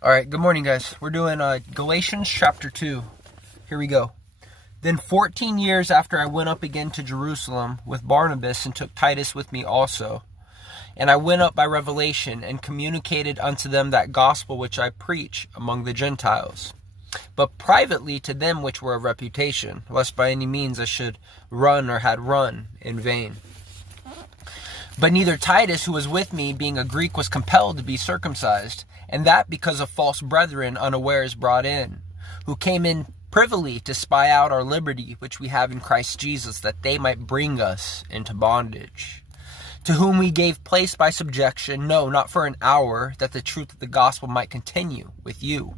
All right, good morning, guys. We're doing Galatians chapter 2. Here we go. Then 14 years after I went up again to Jerusalem with Barnabas and took Titus with me also. And I went up by revelation and communicated unto them that gospel which I preach among the Gentiles, but privately to them which were of reputation, lest by any means I should run or had run in vain. But neither Titus, who was with me, being a Greek, was compelled to be circumcised, and that because of false brethren unawares brought in, who came in privily to spy out our liberty which we have in Christ Jesus, that they might bring us into bondage. To whom we gave place by subjection, no, not for an hour, that the truth of the gospel might continue with you.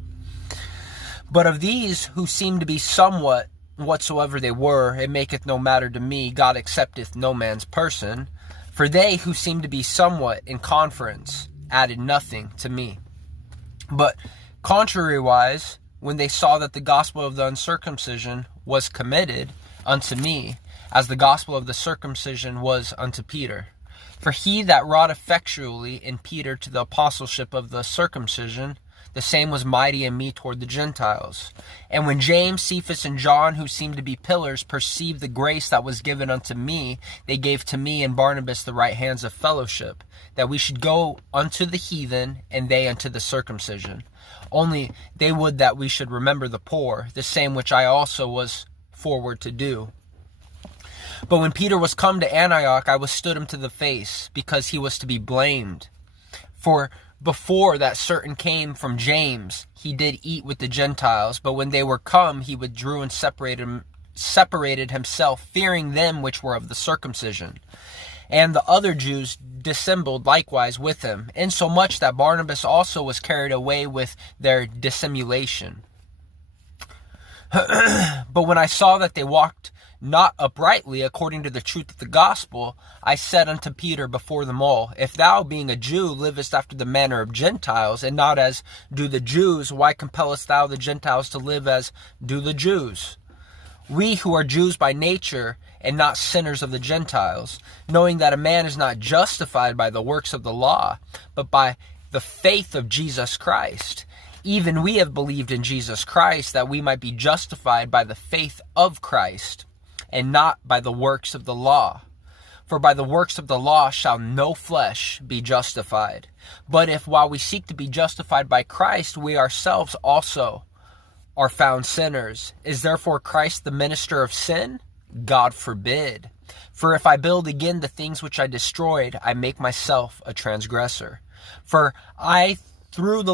But of these who seem to be somewhat whatsoever they were, it maketh no matter to me, God accepteth no man's person. For they who seemed to be somewhat in conference added nothing to me. But contrariwise, when they saw that the gospel of the uncircumcision was committed unto me, as the gospel of the circumcision was unto Peter. For he that wrought effectually in Peter to the apostleship of the circumcision, the same was mighty in me toward the Gentiles. And when James, Cephas, and John, who seemed to be pillars, perceived the grace that was given unto me, they gave to me and Barnabas the right hands of fellowship, that we should go unto the heathen, and they unto the circumcision. Only they would that we should remember the poor, the same which I also was forward to do. But when Peter was come to Antioch, I withstood him to the face, because he was to be blamed. For before that certain came from James, he did eat with the Gentiles, but when they were come, he withdrew and separated himself, fearing them which were of the circumcision. And the other Jews dissembled likewise with him, insomuch that Barnabas also was carried away with their dissimulation. But when I saw that they walked not uprightly according to the truth of the gospel, I said unto Peter before them all, if thou, being a Jew, livest after the manner of Gentiles, and not as do the Jews, why compellest thou the Gentiles to live as do the Jews? We who are Jews by nature, and not sinners of the Gentiles, knowing that a man is not justified by the works of the law, but by the faith of Jesus Christ. Even we have believed in Jesus Christ, that we might be justified by the faith of Christ, and not by the works of the law. For by the works of the law shall no flesh be justified. But if while we seek to be justified by Christ, we ourselves also are found sinners, is therefore Christ the minister of sin? God forbid. For if I build again the things which I destroyed, I make myself a transgressor. For I, through the